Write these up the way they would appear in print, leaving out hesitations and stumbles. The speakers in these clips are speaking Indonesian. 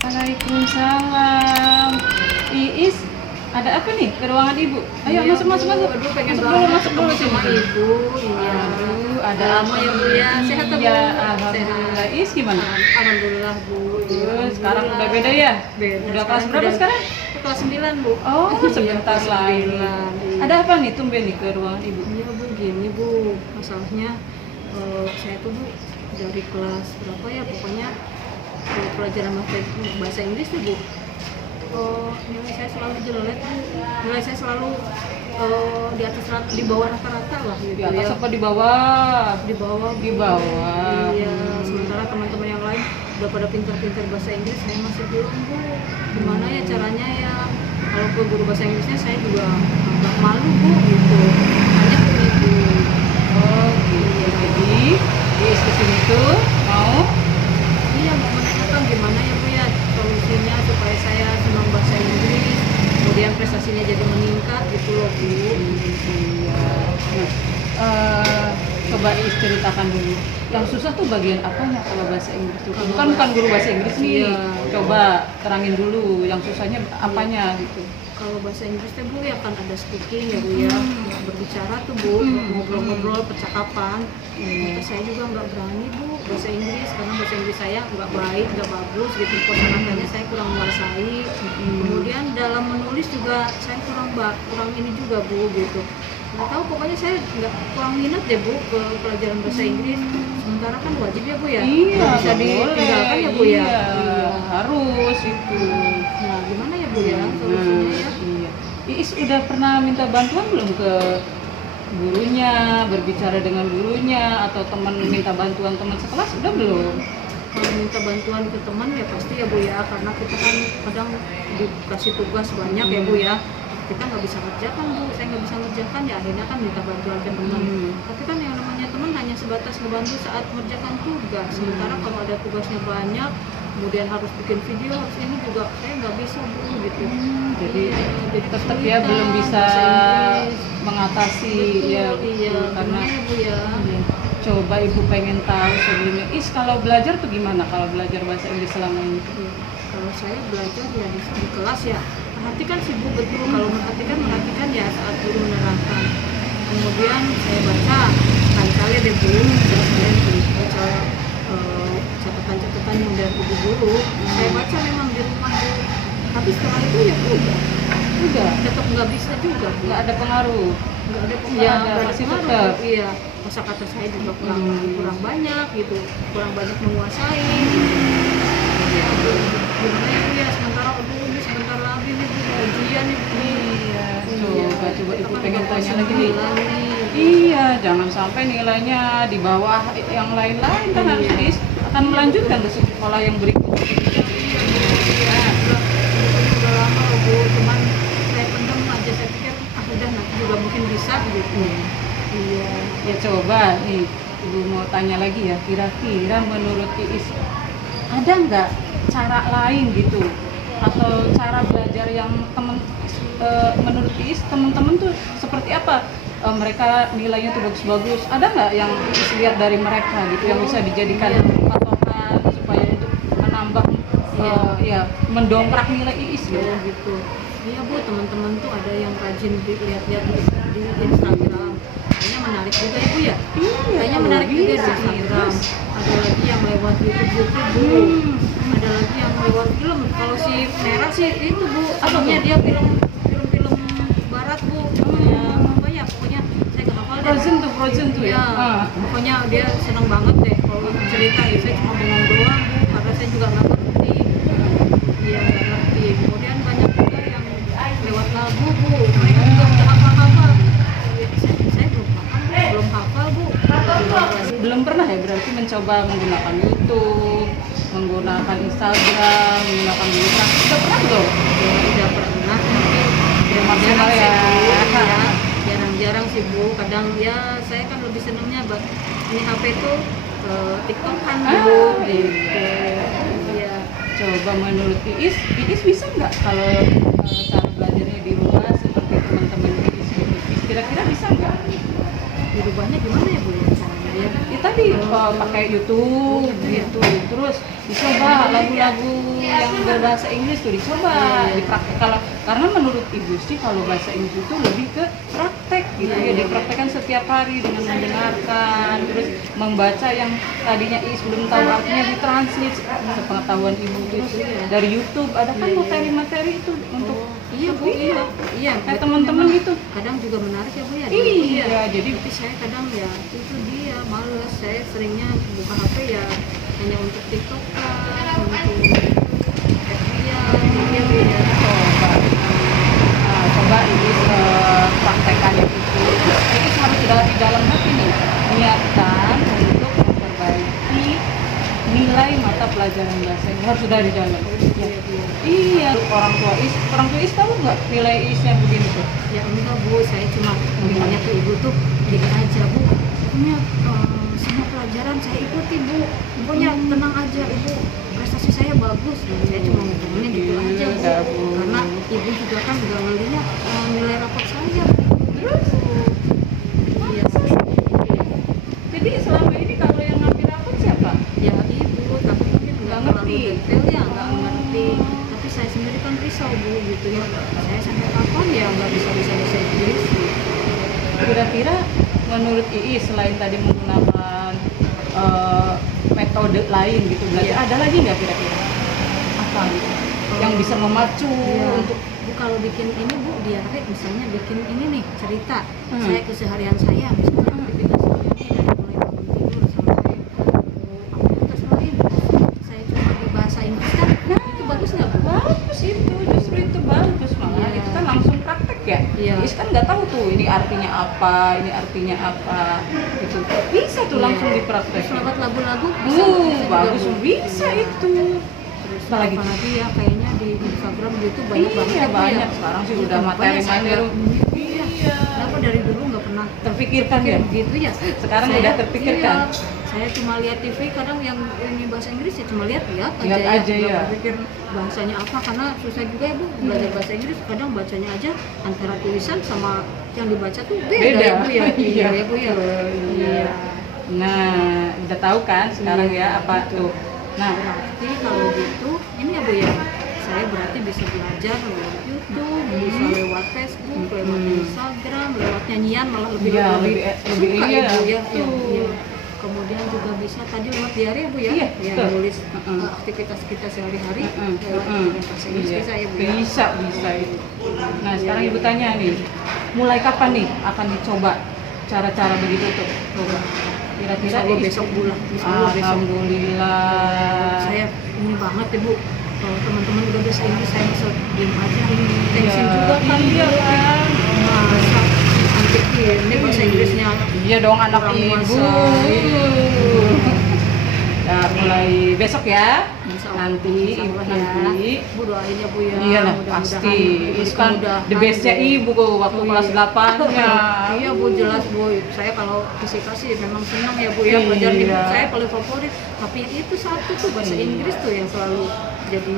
Waalaikumsalam. Iis, ada apa nih ke ruangan ibu? Ayo Iya, masuk masuk Bu. masuk. Aduh, pengen Masuk banget dulu masuk dulu ketemu sini. sama ibu. Iya. Aduh, ada Lama ya, Bu, ya. Sehat, Bu? Iya, alhamdulillah. Sehat. Iis gimana? Alhamdulillah, Bu. Terus sekarang udah Alhamdulillah. beda ya? Beda. Udah kelas berapa sekarang? Kelas 9, Bu. Oh, Iya, sebentar kelas lagi. 9, iya. Ada apa nih tumben nih ke ruangan ibu? Iya, Bu, gini, Bu. Masalahnya saya tuh, Bu, dari kelas berapa ya, pokoknya pelajaran bahasa Inggris tuh, Bu. Nilai saya selalu jelek, Bu. Nilai saya selalu di atas di bawah rata-rata lah gitu Di atas ya. apa di bawah? Di bawah, Bu. Di bawah. Iya, sementara teman-teman yang lain udah pada pintar-pintar bahasa Inggris, saya masih belum, Bu. Gimana ya caranya ya? Kalau ke guru bahasa Inggrisnya saya juga agak malu, Bu, gitu. Tanya ke ibu. Oh gitu. Jadi Iis kesini tuh mau Iya, mau menanyakan gimana ya, Bu, ya solusinya supaya saya senang bahasa Inggris, kemudian prestasinya jadi meningkat gitu loh, Bu. iya. Nah, coba Iis ceritakan dulu. Yang susah tuh bagian apanya kalau bahasa Inggris tuh? Bukan guru bahasa Inggris nih. Iya. Coba terangin dulu yang susahnya apanya gitu. Kalau bahasa Inggris tuh, Bu, ya kan ada speaking ya, Bu, ya. Berbicara tuh, Bu, ngobrol-ngobrol, percakapan. Terus saya juga nggak berani, Bu, bahasa Inggris karena bahasa Inggris saya nggak baik, nggak bagus gitu. Kosakatanya saya kurang menguasai. Kemudian dalam menulis juga saya kurang ini juga, Bu, gitu. Nggak tahu, pokoknya saya nggak kurang minat deh, Bu, ke pelajaran bahasa Inggris. Sementara kan wajib ya, Bu, ya. Iya, Nggak bisa nggak ditinggalkan boleh. ya, Bu, ya. Iya, Iya. harus itu. Nah, gimana ya, Bu, ya solusinya ya? Iya. Iis udah pernah minta bantuan belum ke gurunya, berbicara dengan gurunya atau teman minta bantuan teman sekelas udah belum? Kalau minta bantuan ke teman ya pasti ya, Bu, ya, karena kita kan kadang dikasih tugas banyak ya, Bu, ya, kita nggak bisa ngerjakan, Bu, saya nggak bisa ngerjakan ya, akhirnya kan minta bantuan ke teman. Tapi kan yang namanya teman hanya sebatas ngebantu saat mengerjakan tugas. Sementara kalau ada tugasnya banyak, kemudian harus bikin video, harus ini juga saya nggak bisa, Bu, gitu. Jadi Iya, tetap ya kesulitan belum bisa bahasa Inggris. mengatasi Betul, ya iya, karena gimana ya, Bu, ya? iya. Coba ibu pengen tahu sebelumnya Is kalau belajar tuh gimana kalau belajar bahasa Inggris selama ini? Iya. Kalau saya belajar ya di kelas ya, perhatikan sih, Bu, betul. Kalau merhatikan ya saat guru menerangkan. Kemudian saya baca kali-kali deh, Bu, saya baca catatan-catatan yang dari ibu guru. Saya baca memang di rumah, Bu. Tapi setelah itu ya Udah, tetap nggak bisa juga, Bu. nggak ada pengaruh. Nggak ada Iya, pengaruh, nggak ada masih pengaruh, tetap. Bu. Iya, kosakata saya juga kurang banyak gitu, kurang banyak menguasai. Ya, Bu, gimana ya, Bu, ya, sementara ini sebentar lagi nih, Bu, mau ujian nih, Bu. Iya, coba Kita ibu kan pengen udah tanya puasa lagi nih. nih. Iya, jangan sampai nilainya di bawah yang lain-lain kan harus akan melanjutkan ke sekolah yang berikutnya. Udah lama loh, Bu, cuman saya pendem aja, saya pikir udah nanti juga mungkin bisa gitu. Iya. Ya coba nih, ibu mau tanya lagi ya, kira-kira menurut Iis ada nggak cara lain gitu atau cara belajar yang menurut Iis teman-teman tuh seperti apa? Mereka nilainya tuh bagus-bagus, ada nggak yang Iis lihat dari mereka gitu yang bisa dijadikan patokan supaya untuk menambah ya mendongkrak nilai Iis gitu? Ya gitu. Iya, Bu, teman-teman tuh ada yang rajin lihat-lihat di Instagram. Kayaknya menarik juga ya, Bu, ya. Kayaknya menarik juga di Instagram. Ada lagi yang lewat YouTube, Bu. Ada lagi yang lewat film. Kalau si Merah sih itu, Bu, aslinya dia film-film barat, Bu. Namanya apa ya? Pokoknya saya nggak hafal deh. Frozen tuh ya. Pokoknya dia senang banget deh kalau cerita. Ya, saya cuma bengong doang, Bu, karena saya juga nggak ngerti. Iya, nggak ngerti. Kemudian banyak juga yang lewat lagu, Bu. Mereka juga udah hafal-hafal. Saya belum hafal, Bu. Belum pernah ya berarti mencoba menggunakan YouTube, menggunakan Instagram, menggunakan Instagram. Udah pernah belum? Ya, udah pernah, tapi Maksimal jarang ya. sih, Bu. Ya, jarang-jarang sih, Bu. Kadang ya saya kan lebih senangnya ini HP tuh TikTok kan, Bu. Gitu. Iya. Coba menurut Iis bisa nggak kalau cara belajarnya di rumah seperti teman-teman Iis gitu? Kira-kira bisa nggak? Dirubahnya gimana ya, Bu, ya, caranya? ya? Ya tadi pakai YouTube gitu, terus dicoba lagu-lagu yang berbahasa Inggris tuh dicoba dipraktek. Kalau karena menurut ibu sih kalau bahasa Inggris itu lebih ke praktek gitu ya, dipraktekkan setiap hari dengan mendengarkan, terus membaca yang tadinya Iis belum tahu artinya ditranslate. Sepengetahuan ibu itu dari YouTube ada kan materi-materi itu untuk Iya Bu, iya kayak teman-teman gitu. kadang juga menarik ya Bu ya. Iya, jadi Tapi saya kadang ya itu dia males, saya seringnya buka HP ya hanya untuk TikTok lah, untuk FB-an, gitu ya Bu ya. Coba ini praktekkan itu. Jadi harus di dalam hati nih, niatkan untuk memperbaiki nilai mata pelajaran bahasa Inggris harus sudah di dalam. Iya, orang tua Is tahu nggak nilai Isnya begini tuh? Ya enggak Bu, saya cuma bilangnya ke ibu tuh gini aja Bu, pokoknya semua pelajaran saya ikuti Bu, pokoknya tenang aja Ibu, prestasi saya bagus. Saya cuma ngomongnya gitu aja Bu, karena ibu juga kan udah ngeliat nilai rapot saya. Terus? Iya, Jadi selama ini kalau yang ngambil rapot siapa? ya ibu, tapi mungkin nggak terlalu ngerti. detail ya, nggak mengerti. Tapi saya sendiri kan risau Bu, gitu ya. Saya sampai kapan ya nggak bisa bahasa Inggris? Kira-kira menurut Iis selain tadi menggunakan metode lain gitu belajar, ada lagi nggak kira-kira apa gitu yang bisa memacu untuk Bu, kalau bikin ini Bu, diare misalnya bikin ini nih cerita saya keseharian saya, misalnya aktivitas saya nih dari mulai bangun tidur sampai aktivitas lain, saya coba di bahasa Inggris kan, itu bagus nggak Bu? bagus itu, justru itu bagus malah Iya. itu kan langsung praktek ya. Iya. Iis kan nggak tahu tuh ini artinya apa gitu, bisa tuh langsung Terus dipraktekin. lewat lagu-lagu bisa juga, Bagus, Bu. bisa Iya. itu. Terus Apalagi? apalagi ya kayaknya di Instagram gitu banyak banget Iya ya, Bu, ya. banyak sekarang sih Iya, udah kenapa ya saya materi-materi. nggak- Iya. Kenapa dari dulu nggak pernah Terpikirkan ya. gitu ya? Sekarang udah terpikirkan. Iya, saya cuma lihat TV kadang yang ini bahasa Inggris ya cuma lihat Lihat aja aja nggak ya. berpikir bahasanya apa, karena susah juga ya Bu belajar bahasa Inggris, kadang bacanya aja antara tulisan sama yang dibaca tuh beda ya Bu ya. Iya ya Bu ya. Iya. Nah, udah tahu kan sekarang ya apa tuh. Nah, Berarti kalau gitu ini ya Bu ya, saya berarti bisa belajar lewat YouTube, bisa lewat Facebook, lewat Instagram, lewat nyanyian malah lebih Iya, lebih lebih suka iya, ya Bu ya. betul. Iya. Kemudian juga bisa tadi lewat diary ya Bu ya, Iya, yang betul. nulis aktivitas kita sehari-hari lewat bahasa Inggris Iya. bisa ya Bu ya. Bisa itu. Nah, sekarang Ibu tanya nih, mulai kapan nih akan dicoba cara-cara begitu tuh? Coba. Kira-kira Insya Allah Iis- besok bulan, Insya Allah besok. Alhamdulillah. Saya ini banget ya Bu, kalau teman-teman udah bahasa Inggris saya bisa diem aja, ini tensin juga kan. Iya kan. Masa antik ini bahasa Inggrisnya. Iya dong anak Kurang ibu. masa. Nah, mulai besok ya. Insya Allah, Nanti insya ibu Allah ya. nanti. Bu doain ya Bu ya. Iya lah Mudah-mudahan pasti. diberi Itu kan kemudahan, the bestnya Bu. ibu kok waktu kelas 8-nya. Iya Bu, jelas Bu. Saya kalau fisika sih memang senang ya Bu ya, belajar di Iya. buku saya paling favorit. Tapi yang itu satu tuh bahasa Inggris tuh yang selalu jadi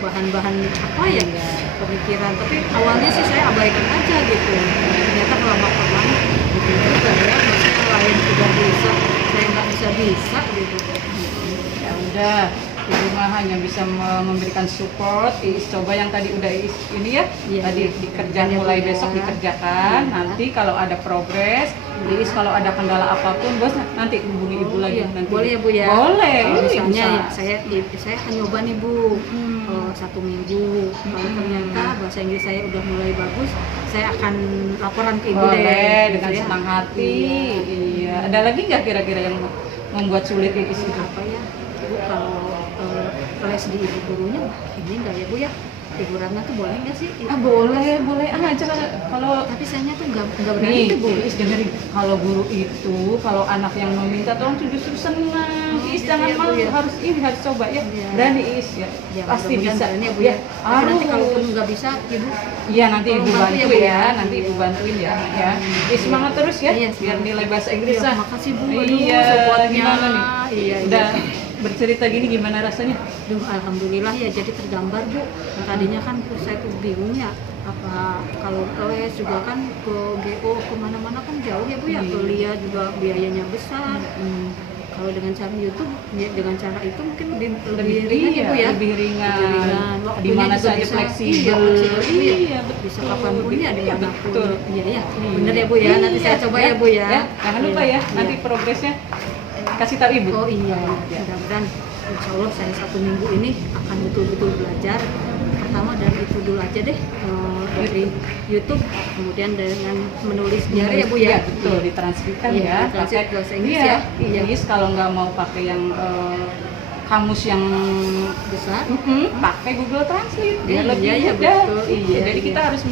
bahan-bahan apa ya, pemikiran. Tapi awalnya sih saya abaikan aja gitu. Ternyata kelamaan gitu juga ya. Maksudnya lain sudah bisa, saya nggak bisa gitu. Ya udah, ibu mah hanya bisa memberikan support. Iis coba yang tadi udah Iis ini ya, Iya, tadi iya. dikerjakan Iya, mulai Bu, ya. besok dikerjakan. Iya. Nanti kalau ada progres, Iis kalau ada kendala apapun bos nanti hubungi ibu lagi Iya. nanti. Boleh ya Bu ya. Boleh. Misalnya bisa. ya, saya akan nyoba nih Bu, 1 minggu. Kalau ternyata bahasa Inggris saya udah mulai bagus, saya akan laporan ke Ibu Boleh deh. dengan gitu ya. senang hati. Iya. Iya. Ada lagi nggak kira-kira yang membuat sulit Iis itu? Apa ya Bu, kalau les di ibu gurunya ini enggak ya Bu ya, Ibu Ratna tuh boleh nggak sih? Boleh aja kalau Tapi sayanya tuh nggak berani nih, tuh Bu. Iis dengerin, kalau guru itu, kalau anak yang meminta tolong tuh justru senang. Iis gitu jangan ya, Bu, malu, ya. harus coba ya. Iya. Berani Iis ya, Ya, pasti mudah-mudahan bisa. berani ya Bu Ya, ya. Tapi nanti kalau pun harus. nggak bisa Ibu, Iya nanti tolong ibu bantu bantu ya, Bu, ya, ya. nanti ibu Iya. bantuin ya. Iis semangat terus ya, Iya, biar semangat. nilai bahasa Inggris Iya, lah. makasih Bu. Aduh, Iya, supportnya. gimana nih? Iya, Udah bercerita gini gimana rasanya? Duh, alhamdulillah ya jadi tergambar Bu. Tadinya kan saya tuh bingung ya, apa kalau les juga kan ke GO kemana-mana kan jauh ya Bu ya, kuliah juga biayanya besar. Kalau dengan cara YouTube, ya, dengan cara itu mungkin lebih ringan ya Bu ya. Lebih ringan. Di Waktunya mana juga saja bisa, fleksibel. Iya, fleksibel Bu ya. Iya, betul. Bisa kapanpun ya, Iya, dimanapun. betul. Iya ya, bener ya Bu ya. Nanti saya coba ya Bu ya. Jangan lupa ya, nanti progresnya kasih tahu Ibu. Oh iya, mudah-mudahan insya Allah saya 1 minggu ini akan betul-betul belajar. Pertama dari itu dulu aja deh, dari YouTube, kemudian dengan menulis diary ya Bu ya. Betul, ditranskripsikan Iya, ya. ditranslate ke bahasa Inggris Iya, ya. Inggris kalau nggak mau pakai yang kamus yang Besar. pakai Google Translate Iya, biar lebih iya, mudah. betul. Iya, jadi Iya. kita harus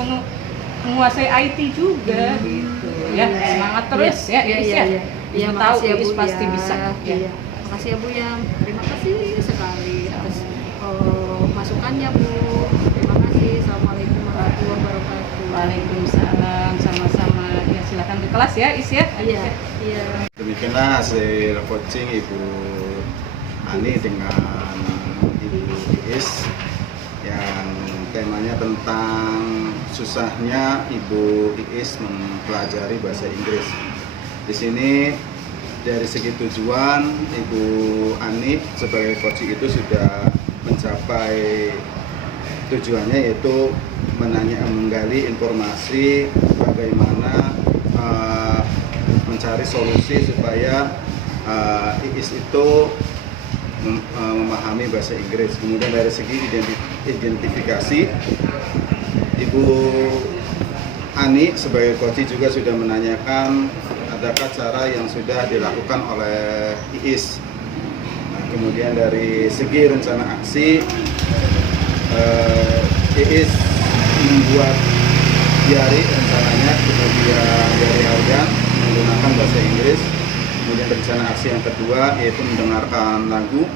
menguasai IT juga gitu. Ya, Iya. semangat terus ya, Iya, Iis iya, ya. iya. Iya, Ibu tahu makasih ya, Iis Bu, pasti ya. bisa. Ya. Iya. Makasih ya Bu ya. Terima kasih sekali atas masukannya Bu. Terima kasih. Assalamualaikum warahmatullahi wabarakatuh. Waalaikumsalam, sama-sama. Ya, silakan ke kelas ya, Is ya. Iya, iya. Demikianlah hasil coaching Ibu Ani dengan Ibu Iis yang temanya tentang susahnya Ibu Iis mempelajari bahasa Inggris. Di sini dari segi tujuan Ibu Ani sebagai coach itu sudah mencapai tujuannya, yaitu menggali informasi bagaimana mencari solusi supaya Iis itu memahami bahasa Inggris. Kemudian dari segi identifikasi, Ibu Ani sebagai coach juga sudah menanyakan adakah cara yang sudah dilakukan oleh Iis. Nah, kemudian dari segi rencana aksi, Iis membuat diary rencananya, kemudian diary harian menggunakan bahasa Inggris. Kemudian rencana aksi yang kedua yaitu mendengarkan lagu.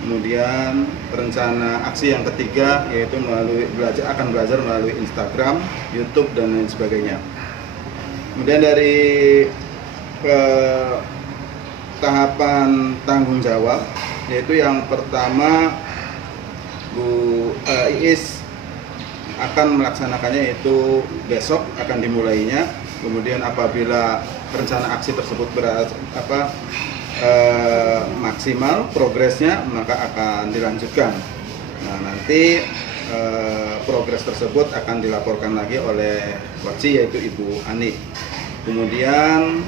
Kemudian rencana aksi yang ketiga yaitu akan belajar melalui Instagram, YouTube dan lain sebagainya. Kemudian dari tahapan tanggung jawab, yaitu yang pertama Bu Iis akan melaksanakannya, yaitu besok akan dimulainya. Kemudian apabila rencana aksi tersebut maksimal progresnya, maka akan dilanjutkan. Nah, nanti progres tersebut akan dilaporkan lagi oleh coach, yaitu Ibu Ani. Kemudian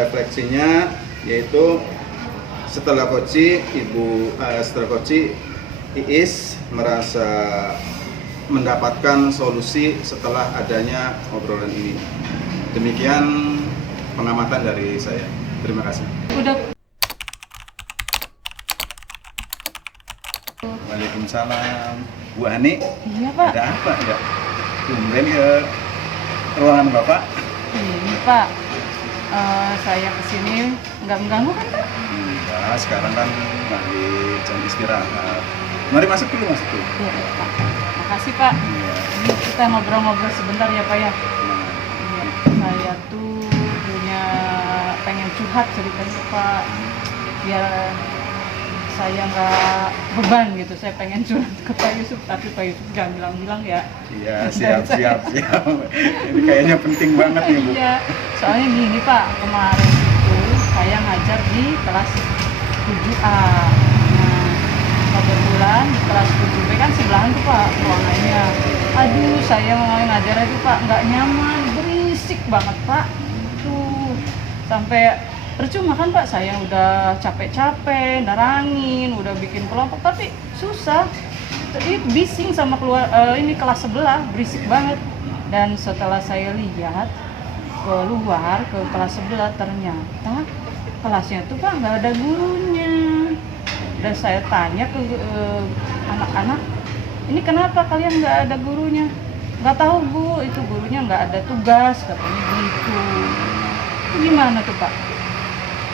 refleksinya yaitu setelah coach Iis merasa mendapatkan solusi setelah adanya obrolan ini. Demikian pengamatan dari saya. Terima kasih. Udah. Waalaikumsalam. Bu Ani, Iya, Pak. ada apa ya? Tumben ke ruangan Bapak? Ini Pak, saya kesini nggak mengganggu kan Pak? Enggak, sekarang kan lagi jam istirahat. Mari masuk dulu, masuk dulu. Iya Pak. Makasih Pak. Iya. Ini kita ngobrol-ngobrol sebentar ya Pak ya. Nah, Iya, saya tuh pengen curhat ceritanya Pak. Biar saya nggak beban gitu. Saya pengen curhat ke Pak Yusuf, tapi Pak Yusuf jangan bilang-bilang ya. iya, siap. Ini kayaknya penting banget nih, Bu. Iya, soalnya gini Pak, kemarin itu saya ngajar di kelas 7A. Nah, kebetulan di kelas 7B kan sebelahan tuh Pak ruangannya. Aduh, saya mau ngajar itu Pak nggak nyaman, berisik banget Pak. Tuh, sampai percuma kan Pak, saya udah capek-capek, nerangin, udah bikin kelompok, tapi susah. Jadi bising sama ini kelas sebelah, berisik banget. Dan setelah saya lihat keluar ke kelas sebelah, ternyata kelasnya tuh Pak nggak ada gurunya. Dan saya tanya ke anak-anak, ini kenapa kalian nggak ada gurunya? Nggak tahu Bu, itu gurunya nggak ada tugas, katanya gitu. Gimana tuh Pak?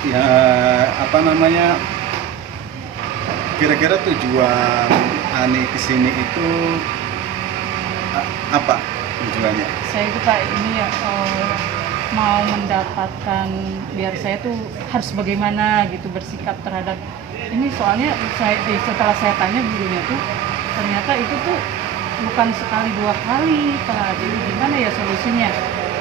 Ya, kira-kira tujuan Ani kesini itu apa tujuannya? Saya itu Pak ini ya mau mendapatkan biar saya tuh harus bagaimana gitu bersikap terhadap ini, soalnya setelah saya tanya gurunya tuh ternyata itu tuh bukan sekali dua kali Pak. Jadi gimana ya solusinya?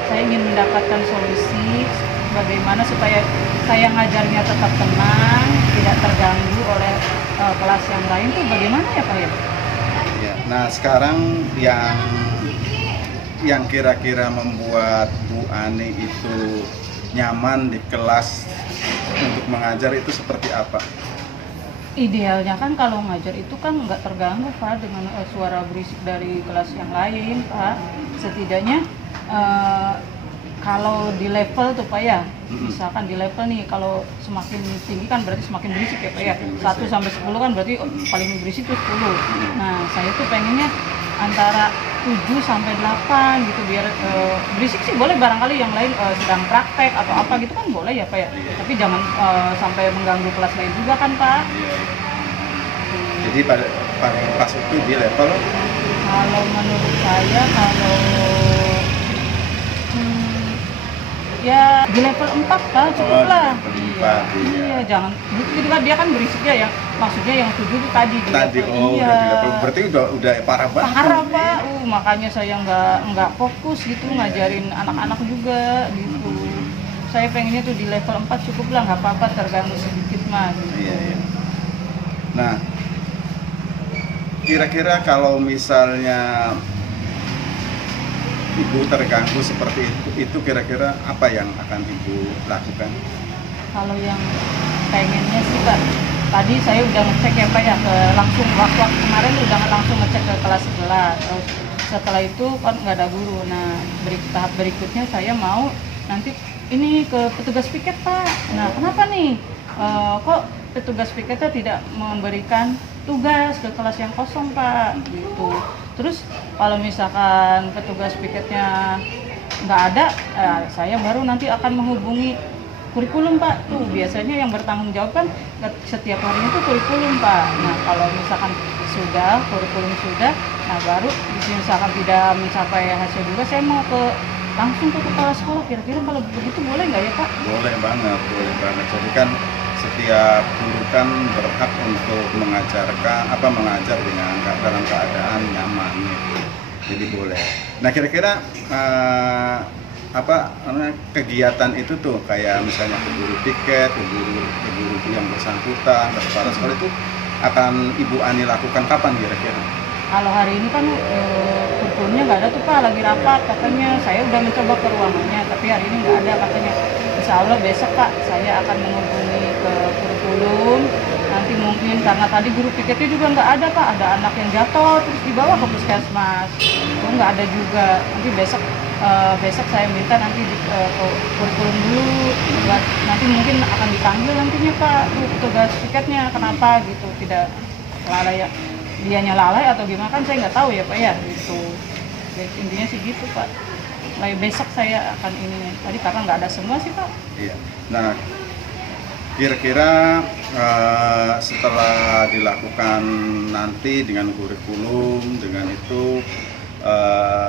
Saya ingin mendapatkan solusi bagaimana supaya saya ngajarnya tetap tenang, tidak terganggu oleh kelas yang lain tuh bagaimana ya Pak ya? Ya, nah sekarang yang kira-kira membuat Bu Ani itu nyaman di kelas untuk mengajar itu seperti apa? Idealnya kan kalau ngajar itu kan nggak terganggu Pak dengan suara berisik dari kelas yang lain Pak. Setidaknya kalau di level tuh Pak ya, misalkan di level nih kalau semakin tinggi kan berarti semakin berisik ya Pak ya. 1 sampai 10 kan berarti paling berisik tuh 10. Nah, saya tuh pengennya antara 7 sampai 8 gitu biar berisik sih boleh, barangkali yang lain sedang praktek atau apa gitu kan boleh ya Pak ya. Tapi jangan sampai mengganggu kelas lain juga kan Pak. Jadi paling pas itu di level Kalau menurut saya kalau ya di level 4 Pak cukup lah. Iya, jangan gitu kan dia kan berisiknya ya. Maksudnya yang 7 itu tadi di tadi level. udah Iya. di level, berarti udah parah banget. Parah Pak, makanya saya nggak fokus gitu ngajarin anak-anak juga gitu. Saya pengennya tuh di level 4 cukup lah, nggak apa-apa terganggu sedikit mah gitu. Iya. Nah, kira-kira kalau misalnya Ibu terganggu seperti itu kira-kira apa yang akan Ibu lakukan? Kalau yang pengennya sih Pak, tadi saya udah ngecek ya Pak ya, langsung waktu kemarin udah langsung ngecek ke kelas sebelah. Terus setelah itu kan nggak ada guru. Nah, tahap berikutnya saya mau nanti ini ke petugas piket Pak. Nah, kenapa nih? Kok petugas piketnya tidak memberikan tugas ke kelas yang kosong Pak? Gitu. Terus kalau misalkan petugas piketnya nggak ada, saya baru nanti akan menghubungi kurikulum Pak. Tuh biasanya yang bertanggung jawab kan setiap harinya tuh kurikulum Pak. Nah kalau misalkan kurikulum sudah, nah baru misalkan tidak mencapai hasil juga, saya mau langsung ke kepala sekolah. Kira-kira kalau begitu boleh nggak ya Pak? Boleh banget. Jadi kan setiap guru kan berhak untuk mengajar dengan dalam keadaan nyaman gitu. Jadi boleh. Nah kira-kira kegiatan itu tuh kayak misalnya ke guru piket, ke guru yang bersangkutan, ke kepala sekolah itu akan Ibu Ani lakukan kapan kira-kira? Kalau hari ini kan kurikulumnya nggak ada tuh Pak, lagi rapat katanya. Saya udah mencoba ke ruangannya, tapi hari ini nggak ada katanya. Insya Allah besok Pak, saya akan menghubungi ke kurikulum. Nanti mungkin karena tadi guru piketnya juga nggak ada Pak, ada anak yang jatuh terus dibawa ke puskesmas. Itu nggak ada juga. Nanti besok saya minta nanti ke kurikulum dulu. Nanti mungkin akan dipanggil nantinya Pak, petugas piketnya kenapa gitu, tidak lalai ya. Dianya lalai atau gimana kan saya nggak tahu ya Pak ya gitu. Jadi, intinya sih gitu Pak. Mulai besok saya akan ini. Tadi karena nggak ada semua sih Pak. Iya. Nah kira-kira setelah dilakukan nanti dengan kurikulum dengan itu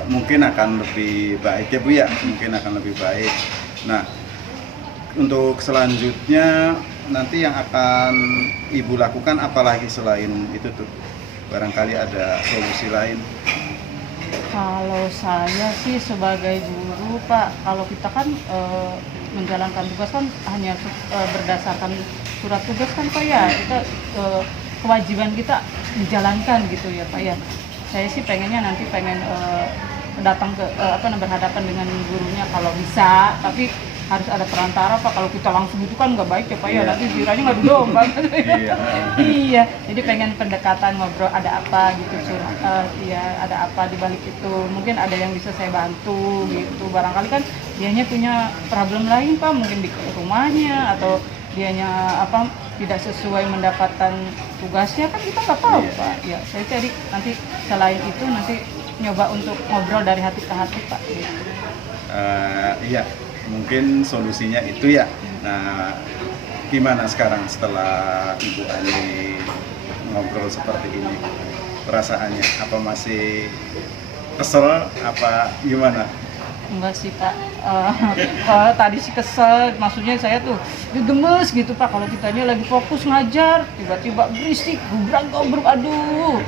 mungkin akan lebih baik ya Bu ya. Mungkin akan lebih baik. Nah untuk selanjutnya nanti yang akan Ibu lakukan apalagi selain itu tuh? Barangkali ada solusi lain. Kalau saya sih sebagai guru Pak, kalau kita kan menjalankan tugas kan hanya berdasarkan surat tugas kan Pak ya, kita kewajiban kita dijalankan gitu ya Pak ya. Saya sih pengen datang ke berhadapan dengan gurunya kalau bisa, tapi harus ada perantara Pak. Kalau kita langsung itu kan nggak baik ya Pak ya, nanti kiranya ngadu domba. Iya, jadi pengen pendekatan, ngobrol ada apa gitu, ada apa di balik itu, mungkin ada yang bisa saya bantu gitu. Barangkali kan dianya punya problem lain Pak, mungkin di rumahnya atau dianya tidak sesuai mendapatkan tugasnya, kan kita nggak tahu Pak. Ya, saya cari nanti selain itu nanti nyoba untuk ngobrol dari hati ke hati Pak. Gitu. Iya. Mungkin solusinya itu ya. Nah, gimana sekarang setelah Ibu Ani ngobrol seperti ini? Perasaannya apa masih kesel apa gimana? Enggak sih Pak, Tadi sih kesel, maksudnya saya tuh gemes gitu Pak, kalau kitanya lagi fokus ngajar tiba-tiba berisik gubrang-gubruk, aduh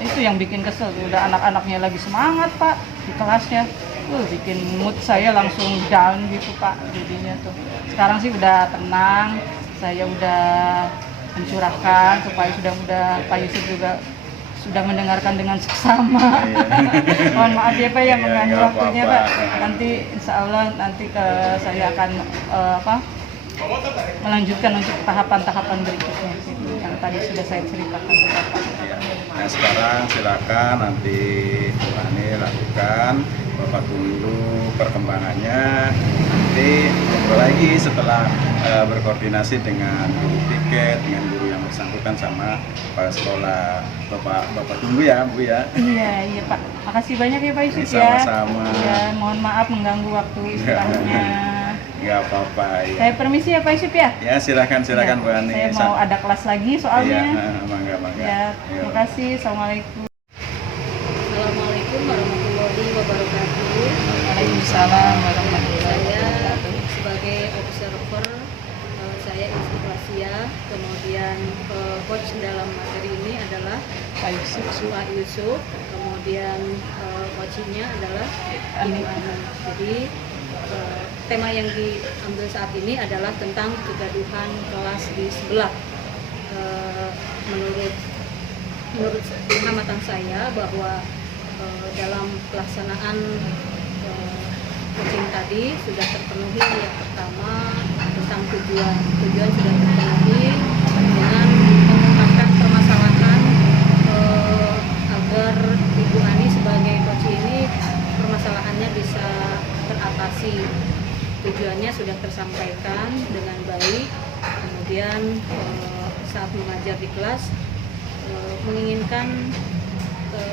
itu yang bikin kesel tuh. Udah anak-anaknya lagi semangat Pak di kelasnya, bikin mood saya langsung down gitu Pak jadinya tuh. Sekarang sih udah tenang, saya udah mencurahkan supaya udah Pak Yusuf juga sudah mendengarkan dengan seksama. Mohon maaf ya Pak yang mengganggu waktunya Pak. Nanti insya Allah saya akan melanjutkan untuk tahapan-tahapan berikutnya gitu, yang tadi sudah saya ceritakan ke Bapak. Nah sekarang silakan nanti Bu Ani lakukan, Bapak tunggu perkembangannya. Nanti ngobrol lagi setelah berkoordinasi dengan guru tiket, dengan guru yang bersangkutan sama kepala sekolah. Bapak tunggu ya Bu ya. Iya Pak. Makasih banyak ya Pak Yusuf ya. Sama-sama. Ya, mohon maaf mengganggu waktu istirahatnya. Nggak apa-apa ya. Saya permisi ya Pak Yusuf ya. Ya silakan Ya, Bu Ani. saya mau ada kelas lagi soalnya. Iya, mangga. Ya, Ayo. terima kasih. Assalamualaikum. Assalamualaikum warahmatullahi wabarakatuh. Waalaikumsalam warahmatullahi Saya wabarakatuh. sebagai observer, saya Istiqlasia, kemudian coach dalam materi ini adalah Pak Yusuf. Pak Yusuf, kemudian coachingnya adalah Ibu Ani. Jadi tema yang diambil saat ini adalah tentang kegaduhan kelas di sebelah. Menurut pengamatan saya bahwa dalam pelaksanaan coaching tadi sudah terpenuhi. Yang pertama tentang tujuan sudah terpenuhi dengan mengungkapkan permasalahan agar Ibu Ani sebagai coach ini permasalahannya bisa teratasi. Tujuannya sudah tersampaikan dengan baik. Kemudian saat mengajar di kelas menginginkan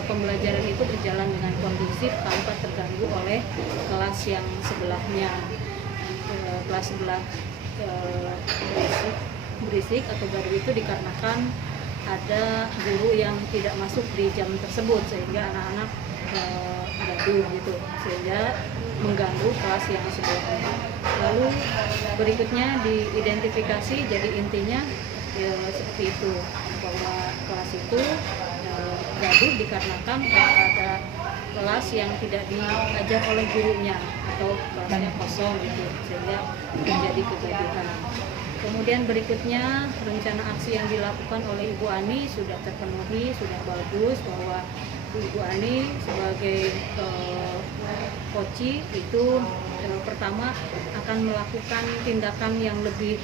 pembelajaran itu berjalan dengan kondusif tanpa terganggu oleh kelas yang sebelahnya. Kelas sebelah berisik atau gaduh itu dikarenakan ada guru yang tidak masuk di jam tersebut sehingga anak-anak gaduh gitu, sehingga mengganggu kelas yang sebelahnya. Lalu berikutnya diidentifikasi, jadi intinya ya, seperti itu, bahwa kelas itu gaduh dikarenakan ada kelas yang tidak diajar oleh gurunya atau kelasnya kosong gitu, sehingga menjadi kegaduhan. Kemudian berikutnya rencana aksi yang dilakukan oleh Ibu Ani sudah terpenuhi, sudah bagus, bahwa Ibu Ani sebagai coach itu pertama akan melakukan tindakan yang lebih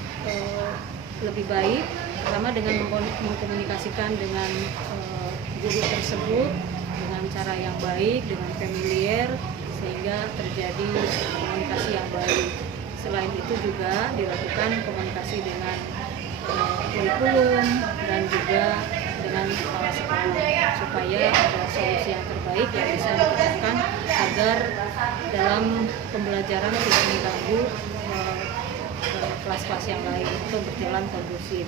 baik, pertama dengan mengkomunikasikan dengan guru tersebut dengan cara yang baik, dengan familiar, sehingga terjadi komunikasi yang baik. Selain itu juga dilakukan komunikasi dengan kurikulum dan juga dengan kepala sekolah supaya ada solusi yang terbaik yang bisa diterapkan agar dalam pembelajaran tidak mengganggu kelas-kelas yang lain untuk berjalan kondusif.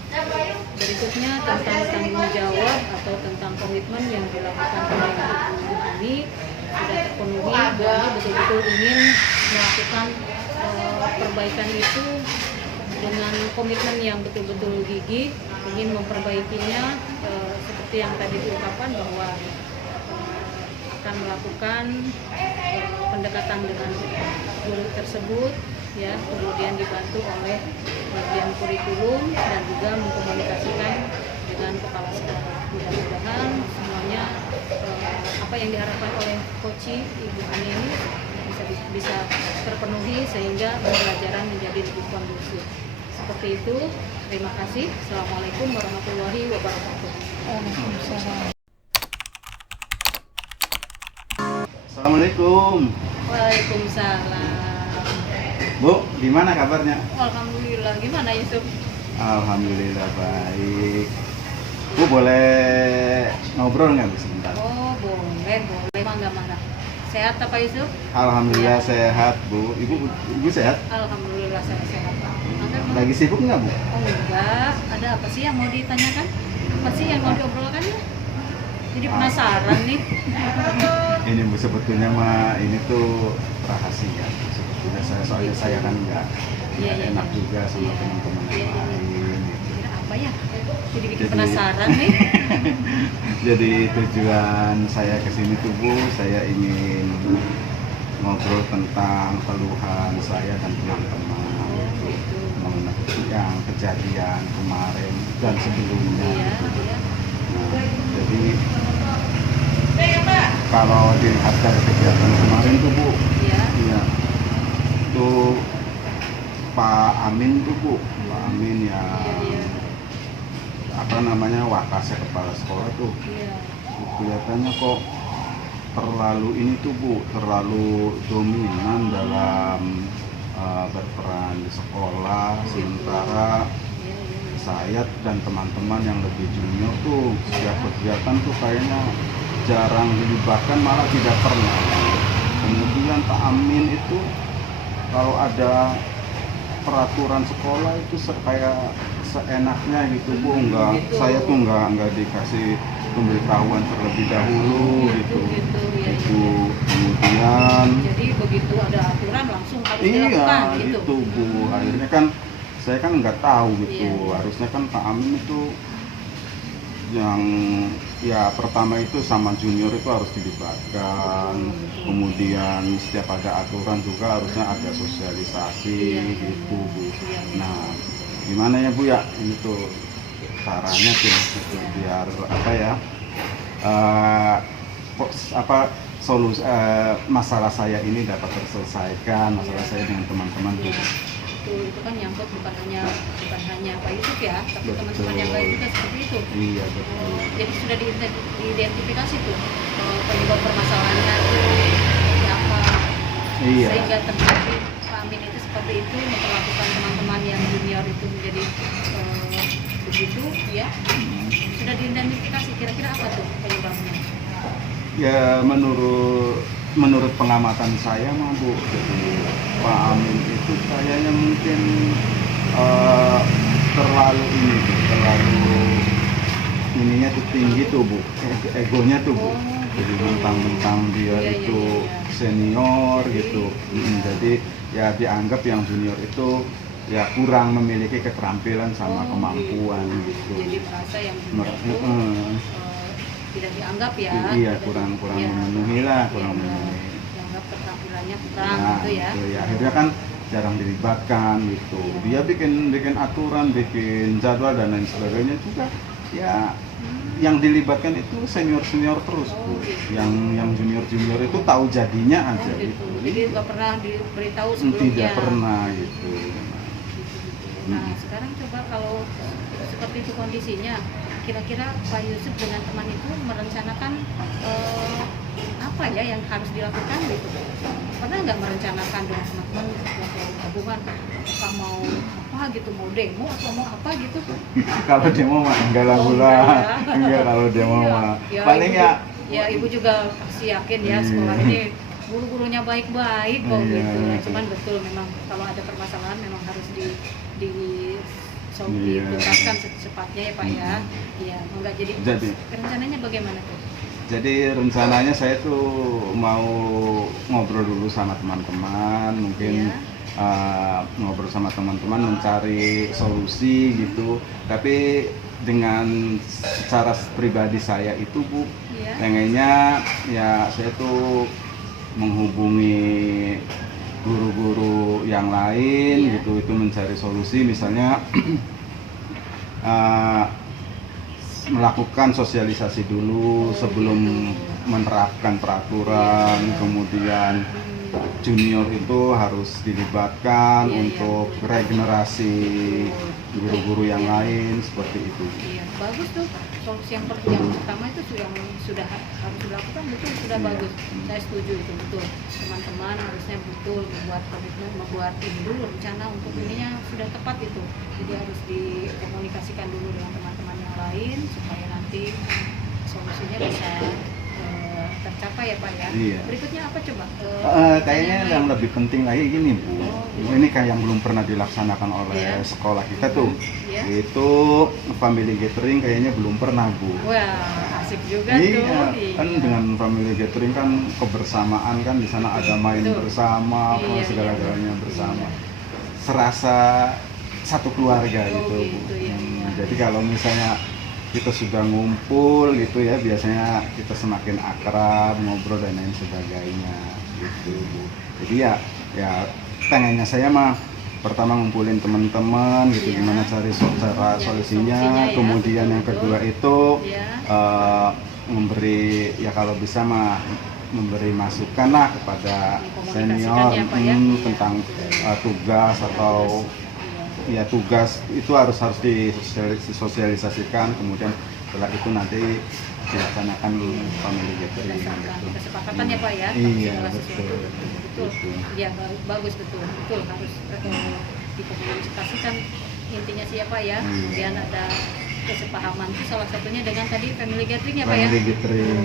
Berikutnya tentang tanggung jawab atau tentang komitmen yang dilakukan oleh Ibu Ani sudah terpenuhi, bahwa betul-betul ingin melakukan perbaikan itu dengan komitmen yang betul-betul gigih, ingin memperbaikinya seperti yang tadi diungkapkan bahwa akan melakukan pendekatan dengan guru tersebut, ya, kemudian dibantu oleh bagian kurikulum dan juga mengkomunikasikan dengan kepala sekolah. Mudah-mudahan semuanya apa yang diharapkan oleh coach Ibu Ani ini bisa terpenuhi sehingga pembelajaran menjadi lebih kondusif. Seperti itu. Terima kasih. Assalamualaikum warahmatullahi wabarakatuh. Assalamualaikum. Waalaikumsalam. Bu, gimana kabarnya? Alhamdulillah. Gimana Yusuf? Alhamdulillah baik. Bu boleh ngobrol nggak Bu sebentar? Oh boleh. Mangga. Sehat apa Yusuf? Alhamdulillah sehat Bu. Ibu sehat? Alhamdulillah saya sehat. Mangga. Lagi sibuk nggak Bu? Oh enggak. Ada apa sih yang mau ditanyakan? Apa sih yang mau diobrolkan? Jadi penasaran nih. Ini Bu sebetulnya mah ini tuh rahasia sebetulnya. Ya, soalnya saya kan nggak enak juga sama teman-teman yang lain. Kira apa ya? Jadi bikin Jadi- penasaran nih. Jadi tujuan saya kesini tuh Bu, saya ingin ngobrol tentang keluhan saya dan teman-teman Gitu. mengenai yang kejadian kemarin dan sebelumnya. Iya, gitu. iya. Nah, jadi kalau dilihat dari kegiatan kemarin tuh Bu, Iya. iya, tuh Pak Amin tuh Bu, Pak Amin ya Iya. apa namanya wakasnya kepala sekolah tuh Iya. kelihatannya kok terlalu ini tuh Bu, terlalu dominan dalam berperan di sekolah, sementara Iya, iya. saya dan teman-teman yang lebih junior tuh setiap kegiatan tuh kayaknya jarang dilibatkan, malah tidak pernah. Kemudian Pak Amin itu kalau ada peraturan sekolah itu kayak seenaknya gitu Bu, Gitu. saya tuh nggak dikasih pemberitahuan terlebih dahulu gitu. Gitu, ya. Itu kemudian Jadi begitu ada aturan langsung harus iya dilakukan gitu Bu, akhirnya kan saya kan nggak tahu gitu. Iya. Harusnya kan Pak Amin itu yang ya pertama itu sama junior itu harus dilibatkan, kemudian setiap ada aturan juga harusnya ada sosialisasi Iya. gitu Bu. Iya. Nah gimana ya Bu ya ini tuh caranya tuh gitu, biar apa ya solusi masalah saya ini dapat terselesaikan, masalah saya dengan teman-teman tuh. Itu kan nyangkut bukan hanya Pak Yusuf ya, tapi Betul. teman-teman yang lain juga seperti itu. Iya betul. Jadi sudah diidentifikasi tuh penyebab permasalahannya itu seperti apa, Iya. sehingga terjadi Pak Amin itu seperti itu memperlakukan teman-teman yang junior itu menjadi begitu ya. Sudah diidentifikasi kira-kira apa tuh penyebabnya? Ya menurut pengamatan saya mah Bu, jadi Pak Amin itu kayaknya mungkin terlalu ininya tuh tinggi tuh Bu, egonya tuh Bu. Oh, Jadi gitu. mentang-mentang dia Iya, itu iya. senior gitu. Iya. Jadi ya dianggap yang junior itu ya kurang memiliki keterampilan sama Oh, kemampuan gitu. Jadi merasa yang Mer- junior itu mm, tidak dianggap ya. iya Tidak- kurang iya. memenuhi lah, kurang Iya, memenuhi. dianggap keterampilannya kurang Nah, gitu ya. gitu ya. Akhirnya kan jarang dilibatkan gitu. Dia bikin aturan, bikin jadwal dan lain sebagainya juga. Ya yang dilibatkan itu senior terus Oh, Bu. gitu. Yang junior itu tahu jadinya aja Oh, gitu. gitu. Jadi nggak pernah diberitahu sebelumnya. Tidak pernah gitu. Gitu. Nah, sekarang coba kalau seperti itu kondisinya, kira-kira Pak Yusuf dengan teman itu merencanakan apa ya yang harus dilakukan gitu? Pernah nggak merencanakan dengan teman-teman waktu gabungan apa mau apa gitu, mau demo atau mau apa gitu? Kalau demo mah enggak lah Oh, pula. enggak ya. Enggak kalau demo Iya. mah. Ya, Paling ibu, ya ibu juga pasti yakin ya sekolah Iya. ini guru-gurunya baik-baik kok Iya. gitu. Nah, cuman betul memang kalau ada permasalahan memang harus Iya. dituntaskan secepatnya ya Pak ya. Iya, enggak jadi rencananya bagaimana tuh? Jadi rencananya saya tuh mau ngobrol dulu sama teman-teman, mungkin ngobrol sama teman-teman mencari solusi gitu. Tapi dengan secara pribadi saya itu Bu, Iya. pengennya ya saya tuh menghubungi guru-guru yang lain Iya. gitu, itu mencari solusi, misalnya melakukan sosialisasi dulu sebelum menerapkan peraturan, kemudian junior itu harus dilibatkan Iya, untuk regenerasi guru-guru yang lain seperti itu. Iya, bagus tuh. Solusi yang pertama itu yang sudah harus dilakukan betul sudah Iya. bagus. Saya setuju itu betul. Teman-teman harusnya betul membuat komitmen, membuat ini dulu rencana untuk ininya sudah tepat itu. Jadi harus dikomunikasikan dulu dengan teman-teman yang lain supaya nanti solusinya bisa tercapai ya Pak ya. Iya. Berikutnya apa coba? Kayaknya yang lebih penting lagi gini Bu, ini kayak yang belum pernah dilaksanakan oleh Iya. sekolah kita tuh, Iya. itu family gathering kayaknya belum pernah Bu. Wah, asik asik juga Iya, tuh. kan dengan family gathering kan kebersamaan kan di sana ada main Betul. bersama, apa Iya, segala-galanya iya. bersama. Serasa satu keluarga Oh, gitu. gitu, ya, iya. Jadi kalau misalnya kita sudah ngumpul gitu ya, biasanya kita semakin akrab, ngobrol dan lain sebagainya gitu, Bu. Jadi ya pengennya saya mah pertama ngumpulin teman-teman gitu, Iya. gimana cari cara Cari solusinya, solusinya ya, kemudian yang betul. kedua itu Iya. memberi ya kalau bisa mah memberi masukan lah kepada senior Mengkomunikasikannya, Pak, ya? Iya. tentang tugas atau Iya. ya tugas itu harus disosialisasikan, kemudian setelah itu nanti dilaksanakan family gathering Berdasarkan gitu. kesepakatan ya Pak ya, Iya, segala betul. sesuatu betul. Gitu. Iya, bagus betul harus dikomunikasikan intinya sih ya Pak ya. Kemudian ada kesepahaman itu salah satunya dengan tadi family gathering ya Pak ya. Family gathering.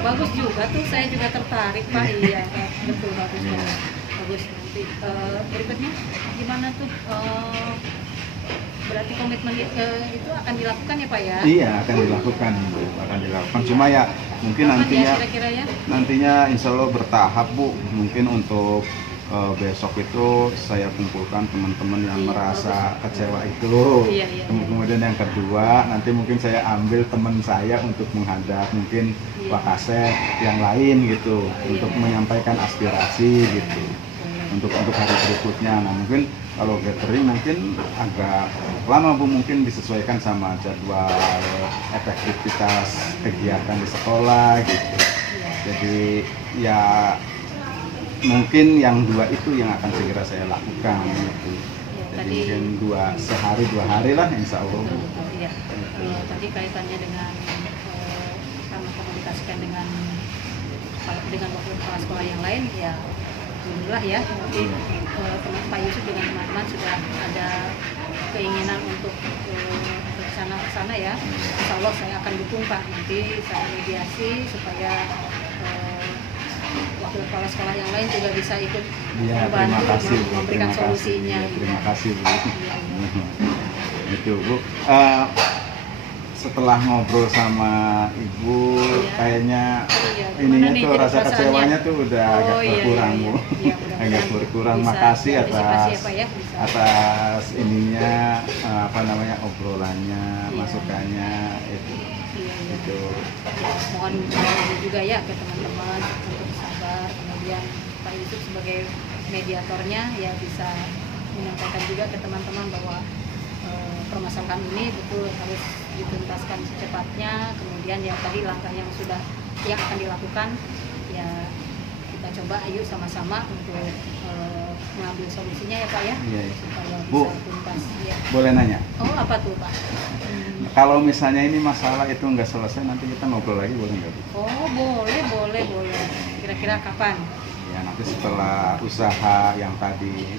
Bagus juga tuh, saya juga tertarik Pak. Iya, betul bagus banget. Bagus nanti berikutnya gimana tuh? Berarti komitmen itu akan dilakukan ya Pak ya? Iya, akan dilakukan. Cuma ya mungkin Kapan nantinya ya kira-kira ya? nantinya insya Allah bertahap Bu. Mungkin untuk besok itu saya kumpulkan teman-teman yang Iya, merasa bagus. kecewa itu. Iya, iya. Kemudian yang kedua, nanti mungkin saya ambil teman saya untuk menghadap mungkin Iya. Wakasek yang lain gitu, Iya. untuk menyampaikan aspirasi gitu. Untuk hari berikutnya. Nah mungkin kalau gathering mungkin agak lama Bu, mungkin disesuaikan sama jadwal efektivitas kegiatan di sekolah gitu. Jadi ya mungkin yang dua itu yang akan segera saya lakukan gitu. Jadi mungkin sehari dua hari lah insya Allah. Betul, iya. Tadi kaitannya dengan kami komunikasikan dengan wakil kepala sekolah yang lain ya. Alhamdulillah ya, nanti teman Pak Yusuf dengan teman-teman sudah ada keinginan untuk ke sana ya. Insya Allah saya akan dukung Pak, nanti saya mediasi supaya wakil kepala sekolah yang lain juga bisa ikut Iya, terima membantu kasih Bu. memberikan Terima kasih. solusinya. Iya, terima kasih Bu. Iya. Itu Bu. Setelah ngobrol sama Ibu, Iya. kayaknya Iya, gimana ininya nih tuh jadi rasa perasaannya? kecewanya tuh udah agak Iya, berkurang iya, Bu. iya. Iya, mudah-mudahan Agak berkurang. bisa Makasih diantisipasi atas ya, Pak, ya, bisa. atas ininya obrolannya, Iya. masukannya itu. Iya, iya. Itu. Ya, mohon maaf juga ya ke teman-teman untuk sabar, kemudian Pak Yusuf sebagai mediatornya ya bisa menyampaikan juga ke teman-teman bahwa permasalahan ini betul harus dituntaskan secepatnya, kemudian ya tadi langkah yang akan dilakukan ya kita coba ayo sama-sama untuk mengambil solusinya ya Pak ya, Iya, iya. supaya Bu. bisa tuntas ya. Boleh nanya? Oh apa tuh Pak? Kalau misalnya ini masalah itu nggak selesai, nanti kita ngobrol lagi boleh nggak Bu? Oh boleh. Kira-kira kapan? Ya nanti setelah usaha yang tadi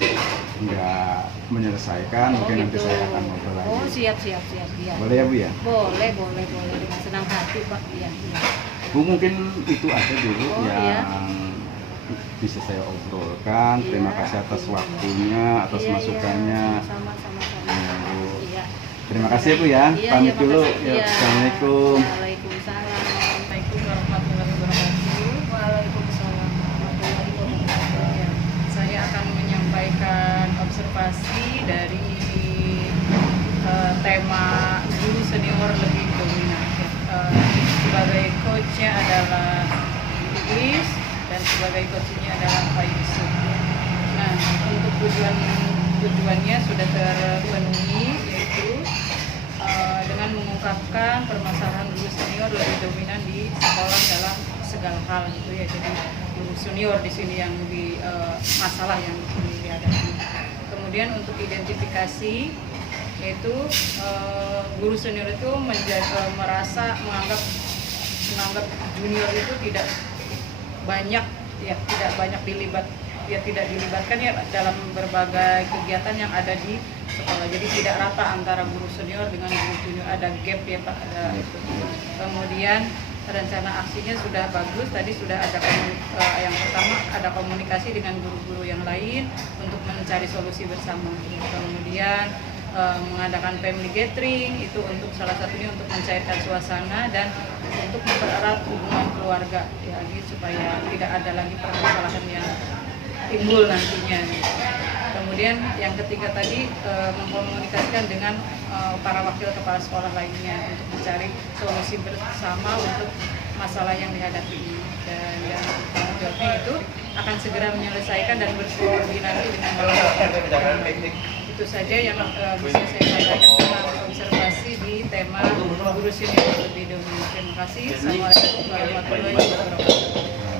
nggak menyelesaikan, mungkin nanti gitu. saya akan ngobrol lagi. Oh siap ya. Boleh ya Bu ya? Boleh dengan senang hati Pak. Iya. Bu mungkin itu aja dulu Oh, yang iya. bisa saya obrolkan. Iya. Terima kasih atas waktunya, atas Iya, masukannya. Sama. Iya, Bu. Iya. Terima kasih Bu ya. Iya, Pamit dulu. makasih. Ya, Iya. Assalamualaikum. Waalaikumsalam. Assalamualaikum warahmatullahi wabarakatuh. Waalaikumsalam warahmatullahi wabarakatuh. Ya, saya akan menyampaikan observasi dari tema guru senior lebih dominan. Sebagai coachnya adalah Iis dan sebagai coachnya adalah Pak Yusuf. Nah, untuk tujuannya sudah terpenuhi, yaitu dengan mengungkapkan permasalahan guru senior lebih dominan di sekolah dalam segala hal gitu ya. Jadi guru senior di sini yang lebih masalah yang di sini dihadapi. Kemudian untuk identifikasi yaitu guru senior itu menganggap junior itu tidak banyak dilibatkan ya dalam berbagai kegiatan yang ada di sekolah. Jadi tidak rata antara guru senior dengan guru junior, ada gap ya Pak, ada itu. Kemudian rencana aksinya sudah bagus, tadi sudah ada yang pertama ada komunikasi dengan guru-guru yang lain untuk mencari solusi bersama. Kemudian mengadakan family gathering, itu untuk salah satunya untuk mencairkan suasana dan untuk mempererat hubungan keluarga ya, gitu, supaya tidak ada lagi permasalahan yang timbul nantinya. Kemudian yang ketiga tadi mengkomunikasikan dengan para wakil kepala sekolah lainnya untuk mencari solusi bersama untuk masalah yang dihadapi ini, dan yang tanggung jawabnya itu akan segera menyelesaikan dan berkoordinasi dengan itu saja yang bisa saya sampaikan tentang observasi di tema guru senior lebih dahulu. Terima kasih. Assalamualaikum warahmatullahi wabarakatuh.